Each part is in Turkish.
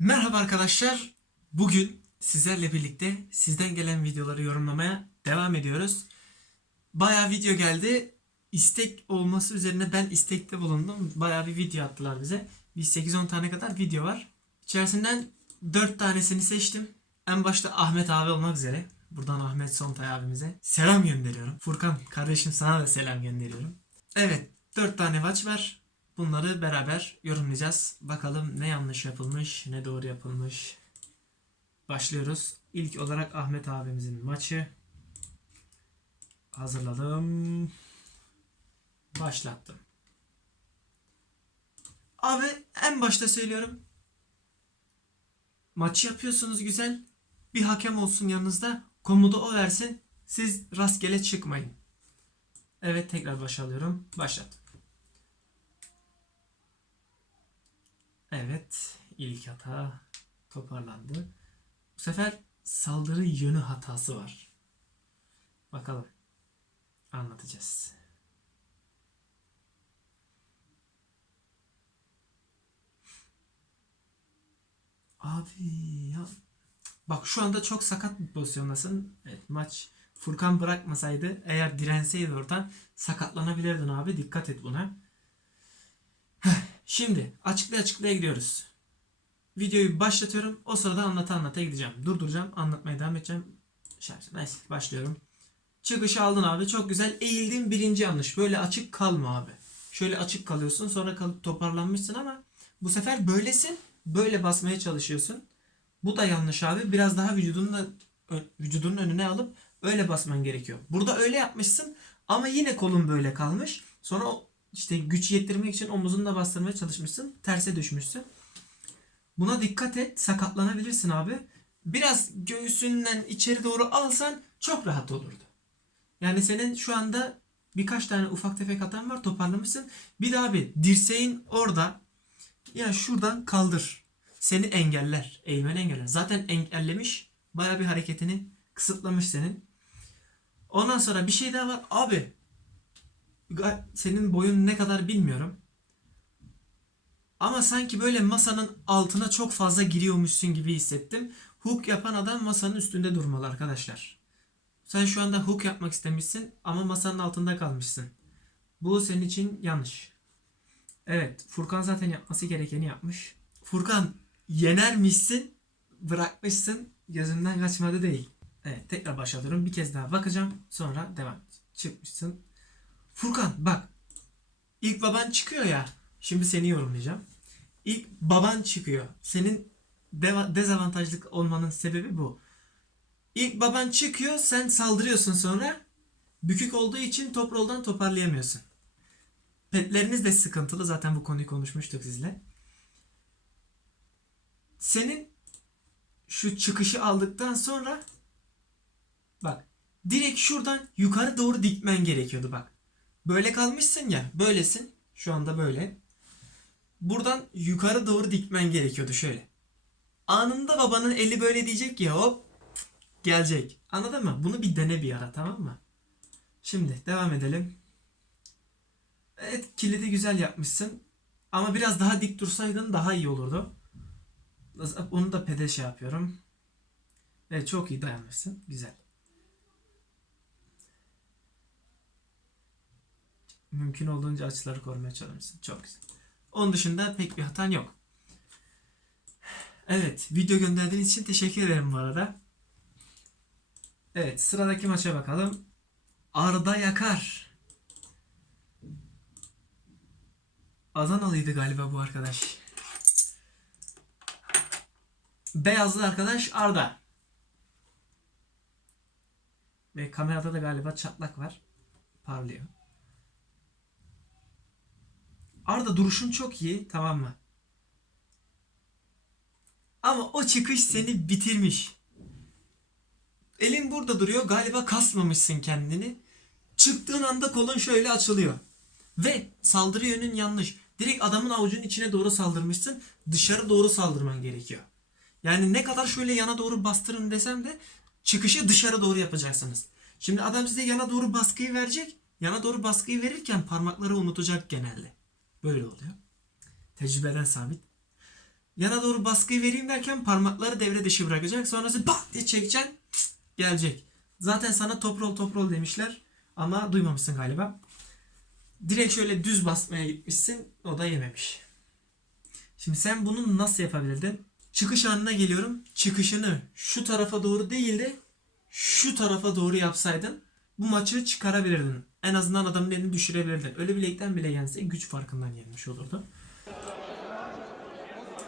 Merhaba arkadaşlar. Bugün sizlerle birlikte sizden gelen videoları yorumlamaya devam ediyoruz. Bayağı video geldi. İstek olması üzerine ben istekte bulundum. Bayağı bir video attılar bize. Bir 8-10 tane kadar video var. İçerisinden 4 tanesini seçtim. En başta Ahmet abi olmak üzere. Buradan Ahmet Sontay abimize selam gönderiyorum. Furkan kardeşim sana da selam gönderiyorum. Evet 4 tane maç var. Bunları beraber yorumlayacağız. Bakalım ne yanlış yapılmış, ne doğru yapılmış. Başlıyoruz. İlk olarak Ahmet abimizin maçı. Hazırladım. Başlattım. Abi en başta söylüyorum. Maçı yapıyorsunuz güzel. Bir hakem olsun yanınızda. Komutu o versin. Siz rastgele çıkmayın. Evet tekrar başlıyorum. Başlattım. Evet, ilk hata toparlandı. Bu sefer saldırı yönü hatası var. Bakalım. Anlatacağız. Abi ya bak şu anda çok sakat bir pozisyondasın. Evet, maç Furkan bırakmasaydı eğer direnseydi oradan sakatlanabilirdin abi. Dikkat et buna. Şimdi açıklaya açıklaya gidiyoruz. Videoyu başlatıyorum. O sırada anlata anlata gideceğim. Durduracağım. Anlatmaya devam edeceğim. Şarj. Neyse başlıyorum. Çıkışı aldın abi. Çok güzel. Eğildin birinci yanlış. Böyle açık kalma abi. Şöyle açık kalıyorsun. Sonra kalıp toparlanmışsın ama bu sefer böylesin. Böyle basmaya çalışıyorsun. Bu da yanlış abi. Biraz daha vücudunu da vücudunun önüne alıp öyle basman gerekiyor. Burada öyle yapmışsın ama yine kolun böyle kalmış. Sonra işte güç yettirmek için omuzunu da bastırmaya çalışmışsın. Terse düşmüşsün. Buna dikkat et. Sakatlanabilirsin abi. Biraz göğsünden içeri doğru alsan çok rahat olurdu. Yani senin şu anda birkaç tane ufak tefek hatan var toparlamışsın. Bir daha bir dirseğin orada ya şuradan kaldır. Seni engeller. Eğmeni engeller. Zaten engellemiş. Baya bir hareketini kısıtlamış senin. Ondan sonra bir şey daha var. Abi senin boyun ne kadar bilmiyorum. Ama sanki böyle masanın altına çok fazla giriyormuşsun gibi hissettim. Hook yapan adam masanın üstünde durmalı arkadaşlar. Sen şu anda hook yapmak istemişsin ama masanın altında kalmışsın. Bu senin için yanlış. Evet, Furkan zaten yapması gerekeni yapmış. Furkan yenermişsin, bırakmışsın, gözünden kaçmadı değil. Evet, tekrar başlıyorum. Bir kez daha bakacağım, sonra devam. Çıkmışsın. Furkan bak, ilk baban çıkıyor ya. Şimdi seni yorumlayacağım. İlk baban çıkıyor. Senin dezavantajlı olmanın sebebi bu. İlk baban çıkıyor, sen saldırıyorsun sonra. Bükük olduğu için top roldan toparlayamıyorsun. Petleriniz de sıkıntılı. Zaten bu konuyu konuşmuştuk sizle. Senin şu çıkışı aldıktan sonra bak direkt şuradan yukarı doğru dikmen gerekiyordu bak. Böyle kalmışsın ya. Böylesin. Şu anda böyle. Buradan yukarı doğru dikmen gerekiyordu şöyle. Anında babanın eli böyle diyecek ya hop gelecek. Anladın mı? Bunu bir dene bir ara tamam mı? Şimdi devam edelim. Evet kilidi güzel yapmışsın. Ama biraz daha dik dursaydın daha iyi olurdu. Onu da pede şey yapıyorum. Evet çok iyi dayanmışsın. Güzel. Mümkün olduğunca açıları korumaya çalışmışsın. Çok güzel. Onun dışında pek bir hatan yok. Evet video gönderdiğiniz için teşekkür ederim bu arada. Evet sıradaki maça bakalım. Arda Yakar. Adanalıydı galiba bu arkadaş. Beyazlı arkadaş Arda. Ve kamerada da galiba çatlak var. Parlıyor. Arda duruşun çok iyi tamam mı? Ama o çıkış seni bitirmiş. Elin burada duruyor. Galiba kasmamışsın kendini. Çıktığın anda kolun şöyle açılıyor. Ve saldırı yönün yanlış. Direkt adamın avucunun içine doğru saldırmışsın. Dışarı doğru saldırman gerekiyor. Yani ne kadar şöyle yana doğru bastırın desem de çıkışı dışarı doğru yapacaksınız. Şimdi adam size yana doğru baskıyı verecek. Yana doğru baskıyı verirken parmakları unutacak genelde. Böyle oluyor. Tecrübeden sabit. Yana doğru baskıyı vereyim derken parmakları devre dışı bırakacak. Sonrası bak diye çekeceksin. Gelecek. Zaten sana top roll top roll demişler. Ama duymamışsın galiba. Direkt şöyle düz basmaya gitmişsin. O da yememiş. Şimdi sen bunu nasıl yapabilirdin? Çıkış anına geliyorum. Çıkışını şu tarafa doğru değil de şu tarafa doğru yapsaydın bu maçı çıkarabilirdin. En azından adamın elini düşürebilirdin. Öyle bilekten bile yense güç farkından yenmiş olurdu.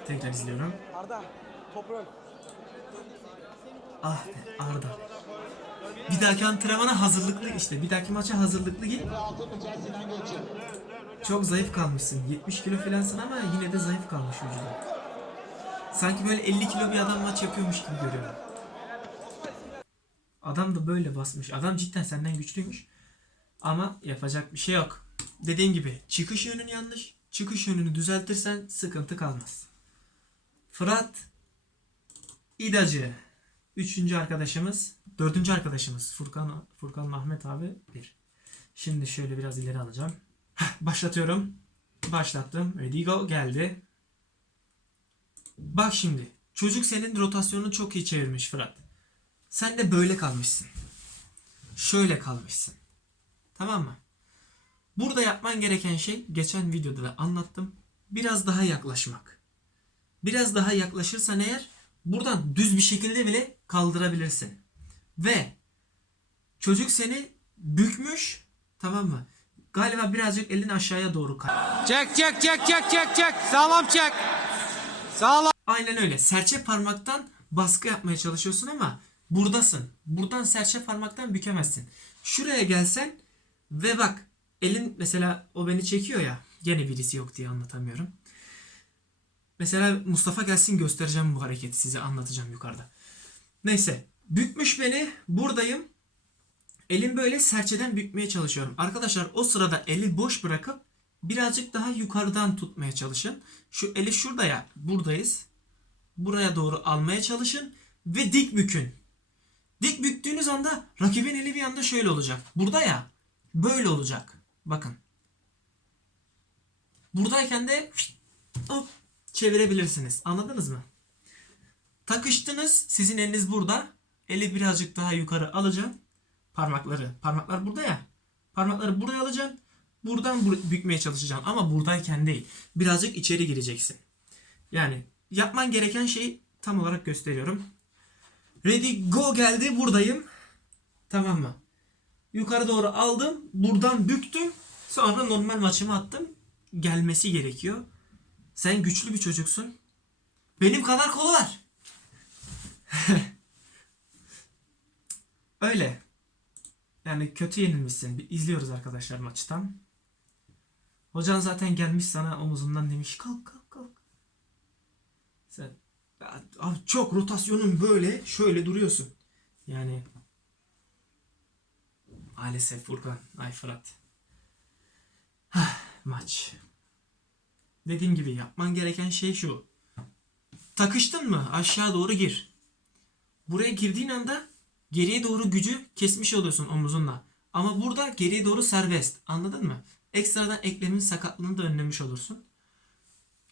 Tekrar izliyorum. Arda, toprak. Ah be Arda. Bir dahaki antrenmana hazırlıklı işte. Bir dahaki maça hazırlıklı git. Çok zayıf kalmışsın. 70 kilo filansın ama yine de zayıf kalmış vücudun. Sanki böyle 50 kilo bir adam maç yapıyormuş gibi görüyorum. Adam da böyle basmış. Adam cidden senden güçlüymüş. Ama yapacak bir şey yok. Dediğim gibi çıkış yönün yanlış. Çıkış yönünü düzeltirsen sıkıntı kalmaz. Fırat İdacı. Üçüncü arkadaşımız. Dördüncü arkadaşımız. Furkan Furkan Mahmet abi bir. Şimdi şöyle biraz ileri alacağım. Heh, başlatıyorum. Başlattım. Ready go geldi. Bak şimdi. Çocuk senin rotasyonunu çok iyi çevirmiş Fırat. Sen de böyle kalmışsın. Şöyle kalmışsın. Tamam mı? Burada yapman gereken şey geçen videoda da anlattım. Biraz daha yaklaşmak. Biraz daha yaklaşırsan eğer buradan düz bir şekilde bile kaldırabilirsin. Ve çocuk seni bükmüş tamam mı? Galiba birazcık elin aşağıya doğru kay. Çek çek çek çek çek çek. Sağlam çek. Sağlam. Aynen öyle. Serçe parmaktan baskı yapmaya çalışıyorsun ama buradasın. Buradan serçe parmaktan bükemezsin. Şuraya gelsen ve bak elin mesela o beni çekiyor ya. Gene birisi yok diye anlatamıyorum. Mesela Mustafa gelsin göstereceğim bu hareketi size anlatacağım yukarıda. Neyse bükmüş beni buradayım. Elim böyle serçeden bükmeye çalışıyorum. Arkadaşlar o sırada eli boş bırakıp birazcık daha yukarıdan tutmaya çalışın. Şu eli şurada ya buradayız. Buraya doğru almaya çalışın ve dik bükün. Dik büktüğünüz anda rakibin eli bir anda şöyle olacak. Burada ya böyle olacak. Bakın. Buradayken de hop çevirebilirsiniz. Anladınız mı? Takıştınız. Sizin eliniz burada. Eli birazcık daha yukarı alacaksın. Parmakları. Parmaklar burada ya. Parmakları buraya alacaksın. Buradan bur- bükmeye çalışacaksın. Ama buradayken değil. Birazcık içeri gireceksin. Yani yapman gereken şeyi tam olarak gösteriyorum. Ready go geldi. Buradayım. Tamam mı? Yukarı doğru aldım. Buradan büktüm. Sonra normal maçımı attım. Gelmesi gerekiyor. Sen güçlü bir çocuksun. Benim kadar kolu var. Öyle. Yani kötü yenilmişsin. İzliyoruz arkadaşlar maçtan. Hocan zaten gelmiş sana omuzundan demiş kalk kalk kalk. Sen abi çok rotasyonun böyle şöyle duruyorsun. Yani maalesef Furkan. Ay Fırat. Hah, maç. Dediğim gibi yapman gereken şey şu. Takıştın mı aşağı doğru gir. Buraya girdiğin anda geriye doğru gücü kesmiş oluyorsun omuzunla. Ama burada geriye doğru serbest. Anladın mı? Ekstradan eklemin sakatlığını da önlemiş olursun.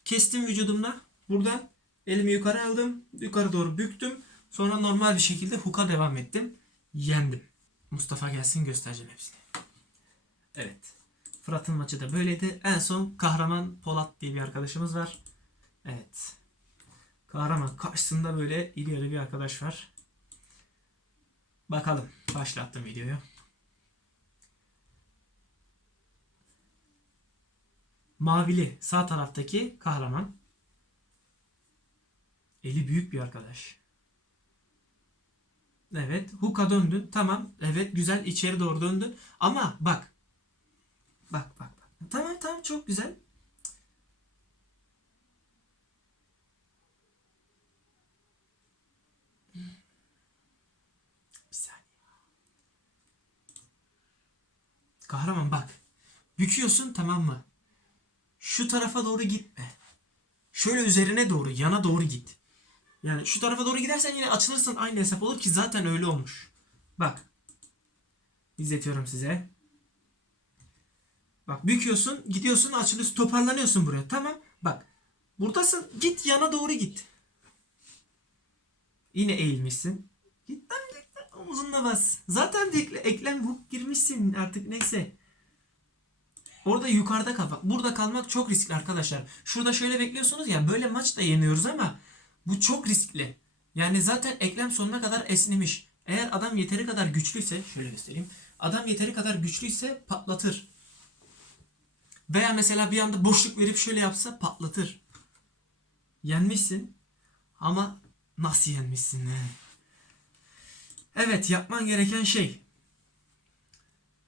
Kestim vücudumla. Buradan elimi yukarı aldım. Yukarı doğru büktüm. Sonra normal bir şekilde huka devam ettim. Yendim. Mustafa gelsin göstereceğim hepsini. Evet. Fırat'ın maçı da böyleydi. En son Kahraman Polat diye bir arkadaşımız var. Evet. Kahraman karşısında böyle iri yarı bir arkadaş var. Bakalım. Başlattım videoyu. Mavili sağ taraftaki kahraman. Eli büyük bir arkadaş. Evet. Hook'a döndün. Tamam. Evet güzel içeri doğru döndün. Ama bak. Bak bak bak. Tamam tamam çok güzel. Bir saniye. Kahraman bak. Büküyorsun tamam mı? Şu tarafa doğru gitme. Şöyle üzerine doğru, yana doğru git. Yani şu tarafa doğru gidersen yine açılırsın aynı hesap olur ki zaten öyle olmuş. Bak. İzletiyorum size. Bak büküyorsun, gidiyorsun, açılıyorsun, toparlanıyorsun buraya. Tamam. Bak. Buradasın. Git yana doğru git. Yine eğilmişsin. Git lan. Omuzunla bas. Zaten de ekle- eklem hook girmişsin artık neyse. Orada yukarıda kal. Bak, Burada kalmak çok riskli arkadaşlar. Şurada şöyle bekliyorsunuz ya böyle maç da yeniyoruz ama bu çok riskli. Yani zaten eklem sonuna kadar esnemiş. Eğer adam yeteri kadar güçlüyse şöyle göstereyim. Adam yeteri kadar güçlüyse patlatır. Veya mesela bir anda boşluk verip şöyle yapsa patlatır. Yenmişsin ama nasıl yenmişsin he? Evet yapman gereken şey.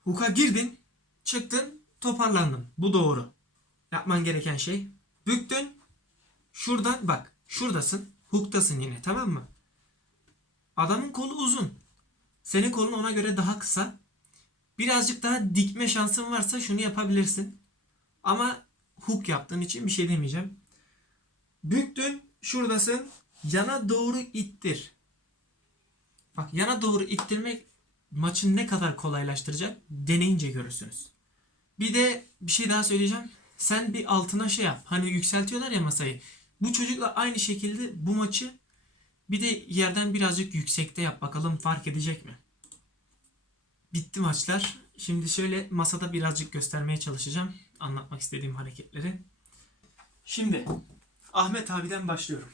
Huka girdin, çıktın, toparlandın. Bu doğru. Yapman gereken şey. Büktün. Şuradan bak. Şuradasın. Huktasın yine tamam mı? Adamın kolu uzun. Senin kolun ona göre daha kısa. Birazcık daha dikme şansın varsa şunu yapabilirsin. Ama hook yaptığın için bir şey demeyeceğim. Büktün. Şuradasın. Yana doğru ittir. Bak yana doğru ittirmek maçın ne kadar kolaylaştıracak deneyince görürsünüz. Bir de bir şey daha söyleyeceğim. Sen bir altına şey yap. Hani yükseltiyorlar ya masayı. Bu çocukla aynı şekilde bu maçı bir de yerden birazcık yüksekte yap. Bakalım fark edecek mi? Bitti maçlar. Şimdi şöyle masada birazcık göstermeye çalışacağım. Anlatmak istediğim hareketleri. Şimdi Ahmet abiden başlıyorum.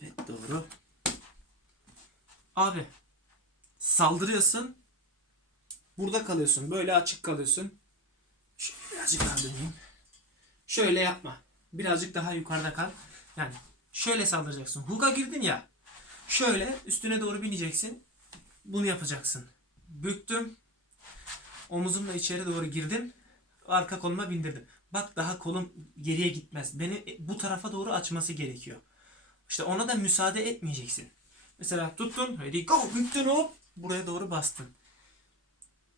Evet, doğru. Abi saldırıyorsun. Burada kalıyorsun. Böyle açık kalıyorsun. Şöyle birazcık daha döneyim. Şöyle yapma. Birazcık daha yukarıda kal. Yani şöyle saldıracaksın. Huga girdin ya. Şöyle üstüne doğru bineceksin. Bunu yapacaksın. Büktüm. Omuzumla içeri doğru girdim. Arka koluma bindirdim. Bak daha kolum geriye gitmez. Beni bu tarafa doğru açması gerekiyor. İşte ona da müsaade etmeyeceksin. Mesela tuttun, ready go, büktün hop, buraya doğru bastın.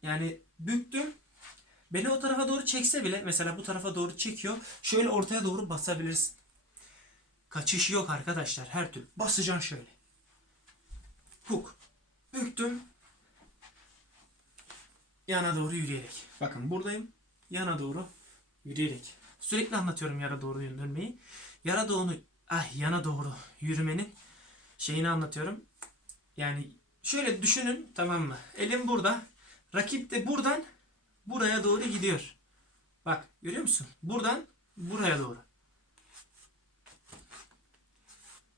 Yani büktüm, beni o tarafa doğru çekse bile, mesela bu tarafa doğru çekiyor, şöyle ortaya doğru basabilirsin. Kaçış yok arkadaşlar, her türlü. Basacaksın şöyle. Hook. Büktüm. Yana doğru yürüyerek. Bakın buradayım. Yana doğru yürüyerek. Sürekli anlatıyorum yara doğru yönelmeyi. Yara doğru, ah yana doğru yürümenin şeyini anlatıyorum. Yani şöyle düşünün tamam mı? Elim burada. Rakip de buradan buraya doğru gidiyor. Bak görüyor musun? Buradan buraya doğru.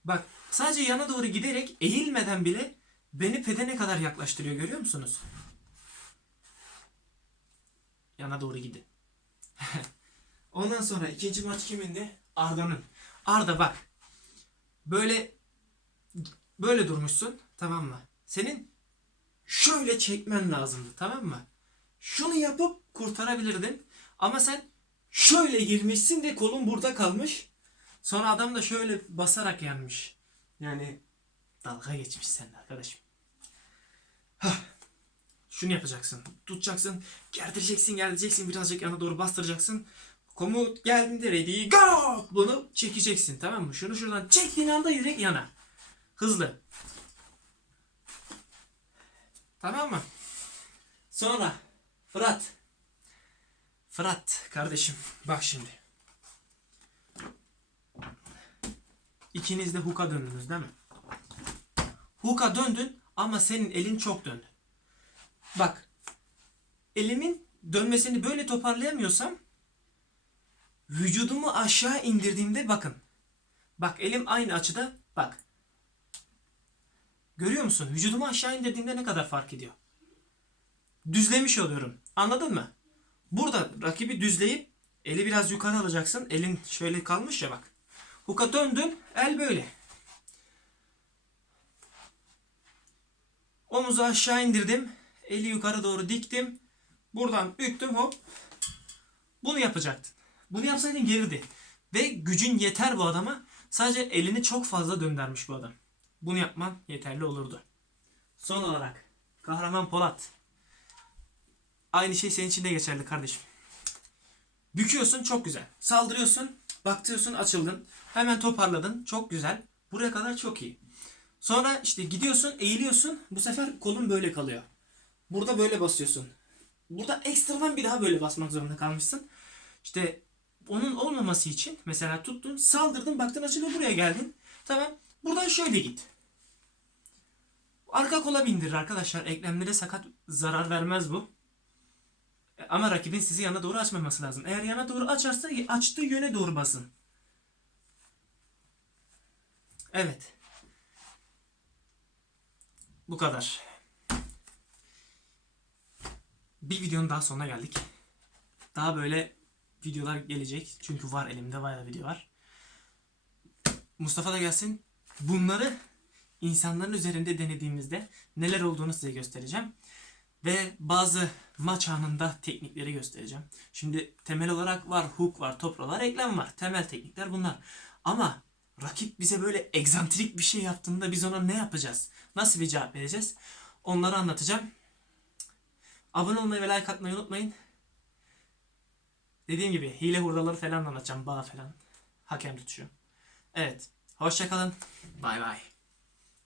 Bak sadece yana doğru giderek eğilmeden bile beni pede ne kadar yaklaştırıyor görüyor musunuz? Yana doğru gidin. Ondan sonra ikinci maç kimindi? Arda'nın. Arda bak. Böyle böyle durmuşsun tamam mı? Senin şöyle çekmen lazımdı tamam mı? Şunu yapıp kurtarabilirdin. Ama sen şöyle girmişsin de kolun burada kalmış. Sonra adam da şöyle basarak yenmiş. Yani dalga geçmiş sen arkadaşım. Hah. Şunu yapacaksın. Tutacaksın. Gerdireceksin, gerdireceksin. Birazcık yana doğru bastıracaksın. Komut geldiğinde ready go! Bunu çekeceksin tamam mı? Şunu şuradan çektiğin anda direkt yana. Hızlı. Tamam mı? Sonra Fırat. Fırat kardeşim bak şimdi. İkiniz de huka döndünüz değil mi? Huka döndün ama senin elin çok döndü. Bak elimin dönmesini böyle toparlayamıyorsam vücudumu aşağı indirdiğimde bakın. Bak elim aynı açıda bak. Görüyor musun? Vücudumu aşağı indirdiğimde ne kadar fark ediyor? Düzlemiş oluyorum. Anladın mı? Burada rakibi düzleyip eli biraz yukarı alacaksın. Elin şöyle kalmış ya bak. Huka döndün. El böyle. Omuzu aşağı indirdim. Eli yukarı doğru diktim. Buradan büktüm hop. Bunu yapacaktın. Bunu yapsaydın gelirdi. Ve gücün yeter bu adama. Sadece elini çok fazla döndürmüş bu adam. Bunu yapman yeterli olurdu. Son olarak Kahraman Polat. Aynı şey senin için de geçerli kardeşim. Büküyorsun çok güzel. Saldırıyorsun, baktıyorsun açıldın. Hemen toparladın. Çok güzel. Buraya kadar çok iyi. Sonra işte gidiyorsun, eğiliyorsun. Bu sefer kolun böyle kalıyor. Burada böyle basıyorsun. Burada ekstradan bir daha böyle basmak zorunda kalmışsın. İşte onun olmaması için mesela tuttun saldırdın baktın açılıyor buraya geldin. Tamam. Buradan şöyle git. Arka kola bindirir arkadaşlar. Eklemlere sakat zarar vermez bu. Ama rakibin sizi yana doğru açmaması lazım. Eğer yana doğru açarsa açtığı yöne doğru basın. Evet. Bu kadar. Bir videonun daha sonuna geldik. Daha böyle videolar gelecek. Çünkü var elimde bayağı video var. Mustafa da gelsin. Bunları insanların üzerinde denediğimizde neler olduğunu size göstereceğim. Ve bazı maç anında teknikleri göstereceğim. Şimdi temel olarak var hook var, topra var, eklem var. Temel teknikler bunlar. Ama rakip bize böyle egzantrik bir şey yaptığında biz ona ne yapacağız? Nasıl bir cevap vereceğiz? Onları anlatacağım. Abone olmayı ve like atmayı unutmayın. Dediğim gibi hile hurdaları falan anlatacağım. Bağ falan. Hakem tutuşu. Evet. Hoşçakalın. Bay bay.